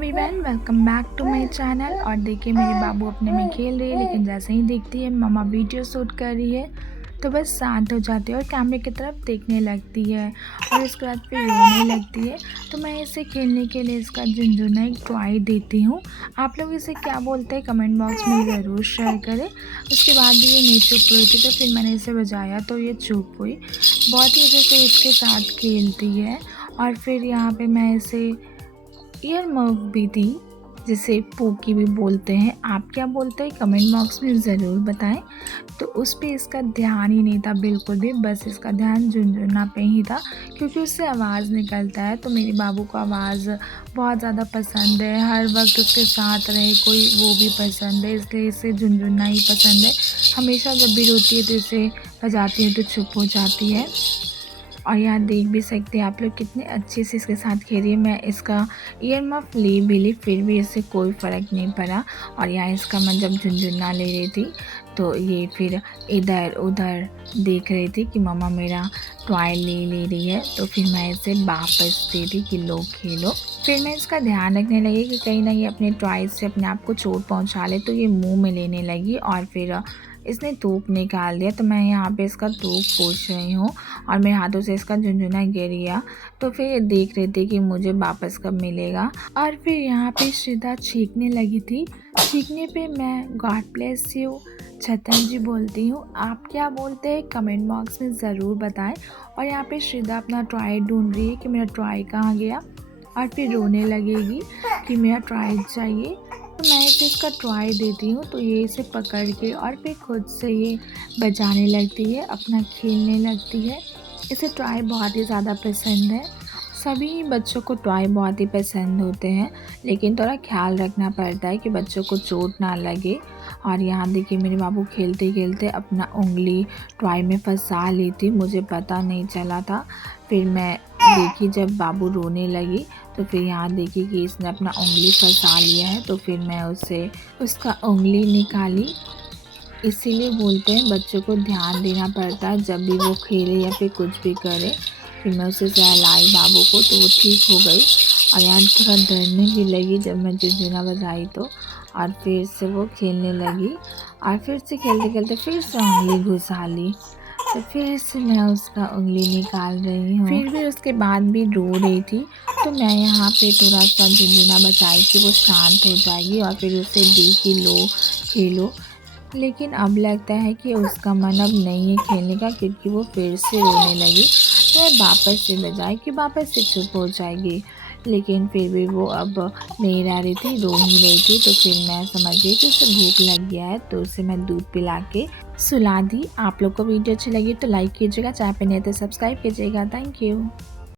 Everyone, welcome back to my channel. और देखिए मेरे बाबू अपने में खेल रही है, लेकिन जैसे ही देखती है मम्मा वीडियो शूट कर रही है तो बस शांत हो जाती है और कैमरे की तरफ देखने लगती है और उसके बाद फिर रोने लगती है। तो मैं इसे खेलने के लिए इसका झुनझुना एक टॉय देती हूँ। आप लोग इसे क्या बोलते हैं कमेंट बॉक्स में ज़रूर शेयर करें। उसके बाद भी ये नहीं चुप रही थी, तो फिर मैंने इसे बजाया तो ये चुप हुई। बहुत ही अच्छे से इसके साथ खेलती है। और फिर यहाँ पे मैं इसे ईयर मफ भी थी, जिसे पोकी भी बोलते हैं। आप क्या बोलते हैं कमेंट बॉक्स में ज़रूर बताएं। तो उस पे इसका ध्यान ही नहीं था बिल्कुल भी, बस इसका ध्यान झुनझुना पे ही था, क्योंकि उससे आवाज़ निकलता है। तो मेरे बाबू को आवाज़ बहुत ज़्यादा पसंद है, हर वक्त उसके साथ रहे कोई वो भी पसंद है, इसलिए इसे झुनझुना ही पसंद है। हमेशा जब भी रोती है तो इसे बजाती है तो चुप हो जाती है। और यहाँ देख भी सकते हैं आप लोग कितने अच्छे से इसके साथ खेल रही है। मैं इसका ईयर मफ ले भी ली, फिर भी इससे कोई फ़र्क नहीं पड़ा। और यहाँ इसका मैं जब झुनझुना ले रही थी तो ये फिर इधर उधर देख रही थी कि मम्मा मेरा टॉय ले रही है। तो फिर मैं इसे वापस दे दी कि लो खेलो। फिर मैं इसका ध्यान रखने लगी कि कहीं ना ये अपने टॉय से अपने आप को चोट पहुंचा ले, तो ये मुंह में लेने लगी और फिर इसने थूक निकाल दिया। तो मैं यहाँ पे इसका थूक पोंछ रही हूँ और मेरे हाथों से इसका झुनझुना गिर गया। तो फिर देख रही थी कि मुझे वापस कब मिलेगा। और फिर यहाँ पे श्रिदा छींकने लगी थी। छींकने पे मैं गॉड ब्लेस यू छतन जी बोलती हूँ। आप क्या बोलते हैं कमेंट बॉक्स में ज़रूर बताएं। और यहाँ पे श्रिदा अपना टॉय ढूंढ रही है कि मेरा टॉय कहाँ गया, और फिर रोने लगेगी कि मेरा टॉय चाहिए। तो मैं इसे इसका टॉय देती हूँ तो ये इसे पकड़ के और फिर खुद से ये बजाने लगती है, अपना खेलने लगती है। इसे टॉय बहुत ही ज़्यादा पसंद है। सभी बच्चों को टॉय बहुत ही पसंद होते हैं, लेकिन थोड़ा ख्याल रखना पड़ता है कि बच्चों को चोट ना लगे। और यहाँ देखिए मेरे बाबू खेलते खेलते अपना उंगली टॉय में फंसा ली थी, मुझे पता नहीं चला था। फिर मैं देखी जब बाबू रोने लगी तो फिर यहाँ देखी कि इसने अपना उंगली फंसा लिया है। तो फिर मैं उसका उंगली निकाली। इसीलिए बोलते हैं बच्चों को ध्यान देना पड़ता है जब भी वो खेले या फिर कुछ भी करे। फिर मैं उसे सहलाई बाबू को तो वो ठीक हो गई। और यहाँ थोड़ा डरने भी लगी जब मैं झुनझुना बजाई तो। और फिर से वो खेलने लगी और फिर से खेलते खेलते फिर से उंगली घुसा ली। तो फिर से मैं उसका उंगली निकाल रही हूँ। फिर भी उसके बाद भी रो रही थी, तो मैं यहाँ पे थोड़ा सा झुनझुना बजाई कि वो शांत हो जाएगी और फिर उसे दी कि लो खेलो। लेकिन अब लगता है कि उसका मन अब नहीं है खेलने का, क्योंकि वो फिर से रोने लगी। तो मैं वापस से बजाई कि वापस से चुप हो जाएगी, लेकिन फिर भी वो अब नहीं रह रही थी, रो ही रही थी। तो फिर मैं समझ गई कि उसे भूख लग गया है, तो उसे मैं दूध पिला के सुला दी। आप लोग को वीडियो अच्छी लगी तो लाइक कीजिएगा, चाहे पे नहीं तो सब्सक्राइब कीजिएगा। Thank you.